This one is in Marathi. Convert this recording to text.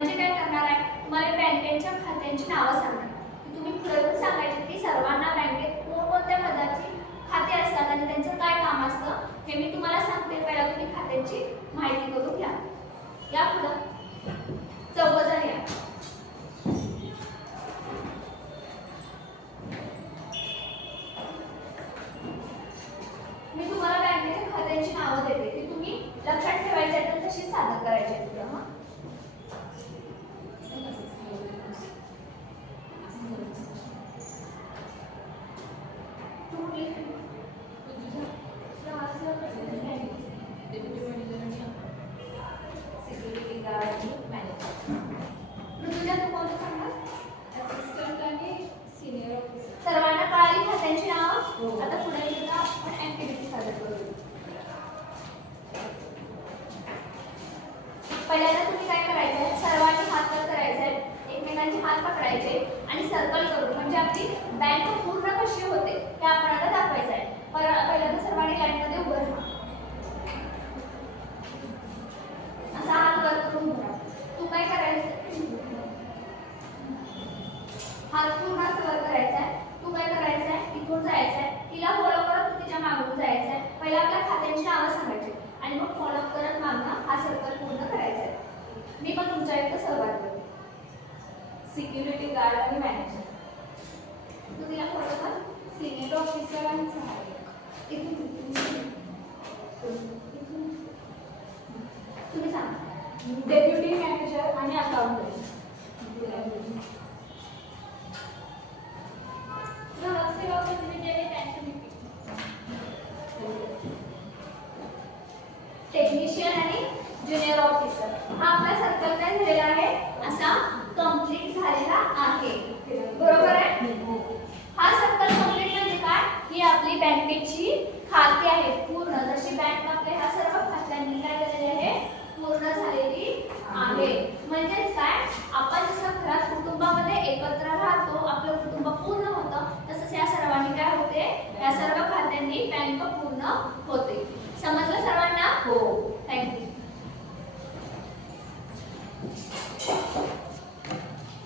म्हणजे काय करणार आहे, तुम्हाला बँकेच्या खात्यांची नावं सांगणार. तुम्ही पुढे सांगायचे की सर्वांना बँकेत कोणकोणत्या पदाची खाते असतात आणि त्यांचं काय काम असतं हे मी तुम्हाला सांगते. पहिला तुम्ही खात्यांची माहिती करून घ्या. या पुढे चौघजण या. मी तुम्हाला बँकेच्या खात्यांची नावं देते ती तुम्ही लक्षात ठेवायची आहेत तशी सादर करायची आहेत. सर्वांना कळाली खात्यांची नावं. आता पुढे एकदा आपण ऍक्टिव्हिटी सादर करू. पहिल्यांदा तुम्ही काय करायचं आहे, सर्वांनी हात वर करायचे आहेत, एकमेकांचे हात पकडायचे आणि सर्कल करून म्हणजे आपली बँक पूर्ण कशी होते हे आपल्याला दाखवायचं आहे. पहिल्यांदा सर्वांनी लाईन मध्ये उभं राहा. असा हात वर करून उभा. तू काय करायचं, हात पूर्ण असं वर करायचा आहे. तू काय करायचं आहे, इथून जायचं आहे, तिला फॉलो करत तू तिच्या मागून जायचं आहे. पहिला आपल्या खात्यांची नावं सांगायची आणि मग फॉलो करत मागणं हा सर्कल पूर्ण करायचा आहे. मी पण तुमच्या इथं सहभाग करते. सिक्युरिटी गार्ड आणि मॅनेजर. तू तिला फॉलो कर. सिनियर ऑफिसर आणि सहाय्यक. तुम्ही सांगा. डेप्युटी मॅनेजर आणि अकाउंटंट. टेक्निशियन आणि ज्युनियर ऑफिसर. हा आपला सर्कल काय झालेला आहे, असा कंप्लीट झालेला आहे. बरोबर आहे. हा सर्कल कंप्लीट म्हणजे काय, ही आपली बँकेची खाती आहेत पूर्ण. जशी बँक आपल्या ह्या सर्व खात्यांनी काय झालेली आहे, पूर्ण झालेली आहे. म्हणजेच काय, आपण जसं घरात कुटुंबामध्ये एकत्र राहतो, आपलं कुटुंब पूर्ण होतं, तसंच या सर्वांनी काय होते, या सर्व खात्यांनी बँक पूर्ण होते. समजलं सर्वांना? हो. थँक्यू.